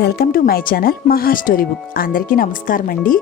Welcome to my channel Maha story book. అందరికీ నమస్కారం అండి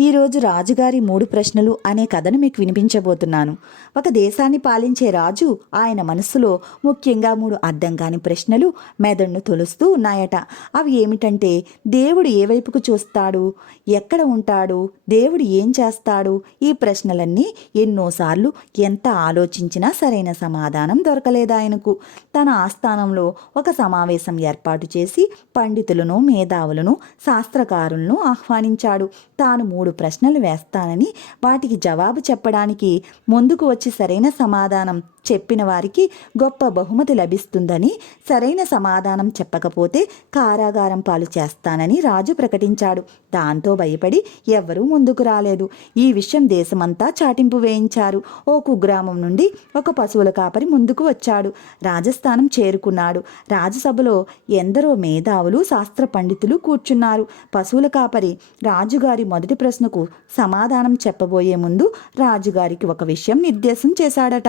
ఈరోజు రాజుగారి మూడు ప్రశ్నలు అనే కథను మీకు వినిపించబోతున్నాను. ఒక దేశాన్ని పాలించే రాజు ఆయన మనస్సులో ముఖ్యంగా మూడు అర్థం కాని ప్రశ్నలు మెదడును తొలుస్తూ ఉన్నాయట. అవి ఏమిటంటే దేవుడు ఏ వైపుకు చూస్తాడు? ఎక్కడ ఉంటాడు? దేవుడు ఏం చేస్తాడు? ఈ ప్రశ్నలన్నీ ఎన్నోసార్లు ఎంత ఆలోచించినా సరైన సమాధానం దొరకలేదు ఆయనకు. తన ఆస్థానంలో ఒక సమావేశం ఏర్పాటు చేసి పండితులను మేధావులను శాస్త్రకారులను ఆహ్వానించాడు. తాను మూడు ప్రశ్నలు వేస్తానని వాటికి జవాబు చెప్పడానికి ముందుకు వచ్చి సరైన సమాధానం చెప్పిన వారికి గొప్ప బహుమతి లభిస్తుందని సరైన సమాధానం చెప్పకపోతే కారాగారం పాలు చేస్తానని రాజు ప్రకటించాడు. దాంతో భయపడి ఎవ్వరూ ముందుకు రాలేదు. ఈ విషయం దేశమంతా చాటింపు వేయించారు. ఓ కుగ్రామం నుండి ఒక పశువుల కాపరి ముందుకు వచ్చాడు. రాజస్థానం చేరుకున్నాడు. రాజసభలో ఎందరో మేధావులు శాస్త్ర పండితులు కూర్చున్నారు. పశువుల కాపరి రాజుగారి మొదటి ప్రశ్నకు సమాధానం చెప్పబోయే ముందు రాజుగారికి ఒక విషయం నిర్దేశం చేశాడట.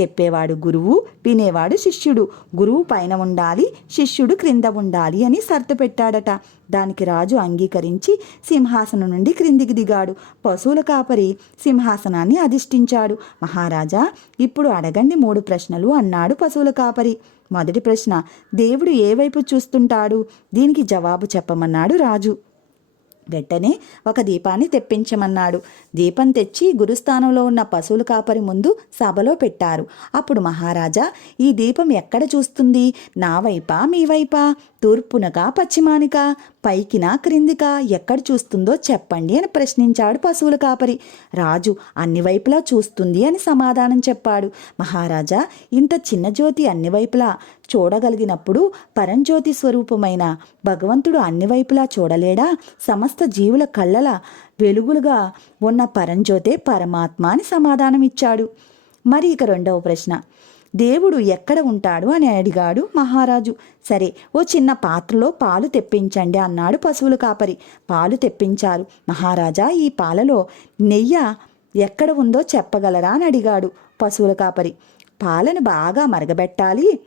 చెప్పేవాడు గురువు వినేవాడు శిష్యుడు. గురువు పైన ఉండాలి శిష్యుడు క్రింద ఉండాలి అని సర్దు పెట్టాడట. దానికి రాజు అంగీకరించి సింహాసనం నుండి క్రిందికి దిగాడు. పశువుల కాపరి సింహాసనాన్ని అధిష్ఠించాడు. మహారాజా ఇప్పుడు అడగండి మూడు ప్రశ్నలు అన్నాడు పశువుల కాపరి. మొదటి ప్రశ్న దేవుడు ఏ వైపు చూస్తుంటాడు? దీనికి జవాబు చెప్పమన్నాడు రాజు. వెంటనే ఒక దీపాన్ని తెప్పించమన్నాడు. దీపం తెచ్చి గురుస్థానంలో ఉన్న పశువుల కాపరి ముందు సభలో పెట్టారు. అప్పుడు మహారాజా ఈ దీపం ఎక్కడ చూస్తుంది? నా వైపా మీ వైపా? తూర్పునకా పశ్చిమానిక? పైకినా క్రిందిక? ఎక్కడ చూస్తుందో చెప్పండి అని ప్రశ్నించాడు పశువుల కాపరి. రాజు అన్ని వైపులా చూస్తుంది అని సమాధానం చెప్పాడు. మహారాజా ఇంత చిన్న జ్యోతి అన్ని వైపులా చూడగలిగినప్పుడు పరంజ్యోతి స్వరూపమైన భగవంతుడు అన్ని వైపులా చూడలేడా? సమస్త జీవుల కళ్ళల వెలుగులుగా ఉన్న పరంజ్యోతే పరమాత్మ అని సమాధానం ఇచ్చాడు మరి ఇక రెండవ ప్రశ్న. దేవుడు ఎక్కడ ఉంటాడు అని అడిగాడు మహారాజు. సరే ఓ చిన్న పాత్రలో పాలు తెప్పించండి అన్నాడు పశువుల కాపరి. పాలు తెప్పించారు. మహారాజా ఈ పాలలో నెయ్యి ఎక్కడ ఉందో చెప్పగలరా అని అడిగాడు పశువుల కాపరి. పాలను బాగా మరగబెట్టాలి.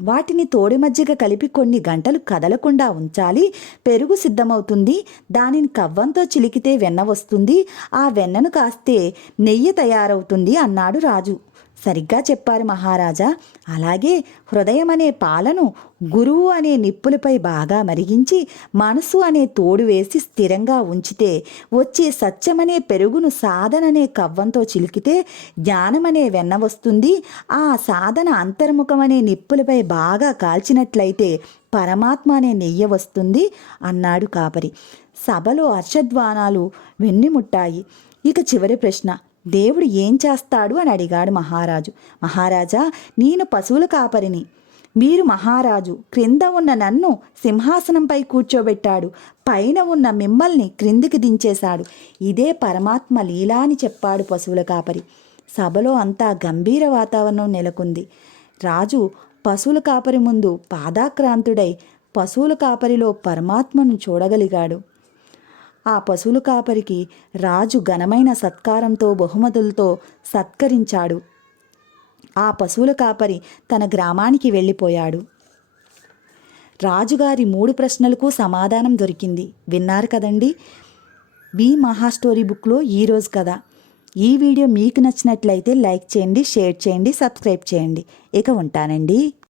వాటిని తోడి మజ్జిగ కలిపి కొన్ని గంటలు కదలకుండా ఉంచాలి. పెరుగు సిద్ధమవుతుంది. దానిని కవ్వంతో చిలికితే వెన్న వస్తుంది. ఆ వెన్నను కాస్తే నెయ్యి తయారవుతుంది అన్నాడు రాజు. సరిగ్గా చెప్పారు మహారాజా. అలాగే హృదయం అనే పాలను గురువు అనే నిప్పులపై బాగా మరిగించి మనసు అనే తోడు వేసి స్థిరంగా ఉంచితే వచ్చే సత్యమనే పెరుగును సాధననే కవ్వంతో చిలికితే జ్ఞానమనే వెన్న వస్తుంది. ఆ సాధన అంతర్ముఖమనే నిప్పులపై బాగా కాల్చినట్లయితే పరమాత్మ అనే నెయ్య వస్తుంది అన్నాడు కాపరి. సభలో హర్షధ్వానాలు వెన్నిముట్టాయి. ఇక చివరి ప్రశ్న. దేవుడు ఏం చేస్తాడు అని అడిగాడు మహారాజు. మహారాజా నేను పశువుల కాపరిని. మీరు మహారాజు క్రింద ఉన్న నన్ను సింహాసనంపై కూర్చోబెట్టాడు. పైన ఉన్న మిమ్మల్ని క్రిందికి దించేశాడు. ఇదే పరమాత్మ లీలా అని చెప్పాడు పశువుల కాపరి. సభలో అంతా గంభీర వాతావరణం నెలకొంది. రాజు పశువుల కాపరి ముందు పాదాక్రాంతుడై పశువుల కాపరిలో పరమాత్మను చూడగలిగాడు. ఆ పశువుల కాపరికి రాజు ఘనమైన సత్కారంతో బహుమతులతో సత్కరించాడు. ఆ పశువుల కాపరి తన గ్రామానికి వెళ్ళిపోయాడు. రాజుగారి మూడు ప్రశ్నలకు సమాధానం దొరికింది. విన్నారు కదండి? బి మహా స్టోరీ బుక్లో ఈరోజు కదా ఈ వీడియో మీకు నచ్చినట్లయితే లైక్ చేయండి షేర్ చేయండి సబ్స్క్రైబ్ చేయండి. ఇక ఉంటానండి.